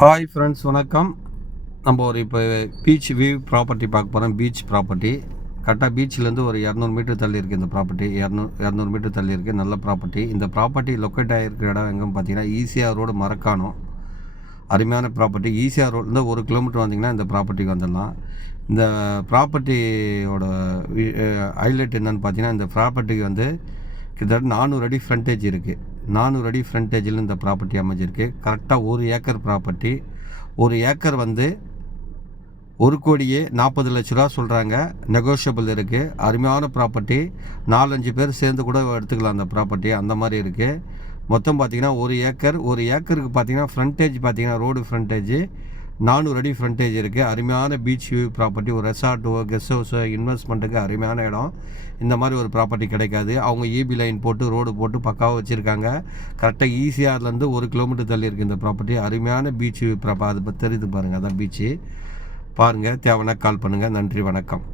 Hi friends, வணக்கம். நம்ம இப்போ பீச் வியூ ப்ராப்பர்ட்டி பார்க்க போகிறோம். பீச் ப்ராப்பர்ட்டி கரெக்டாக பீச்சிலேருந்து ஒரு 200 மீட்டர் தள்ளி இருக்குது. இந்த ப்ராப்பர்ட்டி 200 மீட்டர் தள்ளி இருக்குது. நல்ல ப்ராப்பர்ட்டி. இந்த ப்ராப்பர்ட்டி லொக்கேட் ஆகிருக்கிற இடம் எங்கன்னு பார்த்தீங்கன்னா ஈசிஆர் ரோடு, மரக்காணம். அருமையான ப்ராப்பர்ட்டி. ஈசிஆர் ரோட்லேருந்து 1 கிலோமீட்டர் வந்தீங்கன்னா இந்த ப்ராப்பர்ட்டிக்கு வந்துடலாம். இந்த ப்ராப்பர்ட்டியோட ஹைலைட் என்னென்னு பார்த்தீங்கன்னா, இந்த ப்ராப்பர்ட்டிக்கு வந்து கிட்டத்தட்ட 400 அடி ஃப்ரண்டேஜ் இருக்குது. 400 அடி ஃப்ரண்டேஜில் இந்த ப்ராப்பர்ட்டி அமைஞ்சிருக்கு. கரெக்டாக 1 ஏக்கர் ப்ராப்பர்ட்டி. 1 ஏக்கர் வந்து 1,40,00,000 சொல்கிறாங்க. நெகோஷியபிள் இருக்குது. அருமையான ப்ராப்பர்ட்டி. 4-5 பேர் சேர்ந்து கூட எடுத்துக்கலாம் அந்த ப்ராப்பர்ட்டி. அந்த மாதிரி இருக்குது. மொத்தம் பார்த்திங்கன்னா 1 ஏக்கர். 1 ஏக்கருக்கு பார்த்திங்கன்னா ஃப்ரண்டேஜ் பார்த்திங்கன்னா ரோடு ஃப்ரண்டேஜ் 400 அடி ஃப்ரண்டேஜ் இருக்குது. அருமையான பீச் வியூ ப்ராப்பர்ட்டி. ஒரு ரெசார்ட்டோ கெஸ்ட் ஹவுஸோ இன்வெஸ்ட்மெண்ட்டுக்கு அருமையான இடம். இந்த மாதிரி ஒரு ப்ராப்பர்ட்டி கிடைக்காது. அவங்க ஈபி லைன் போட்டு ரோடு போட்டு பக்காவாக வச்சுருக்காங்க. கரெக்டாக ஈசிஆர்லேருந்து 1 கிலோமீட்டர் தள்ளி இருக்குது இந்த ப்ராப்பர்ட்டி. அருமையான பீச் வியூ அது தெரியுது பாருங்கள். அதான் பீச்சு. பாருங்கள். தேவைன்னா கால் பண்ணுங்கள். நன்றி, வணக்கம்.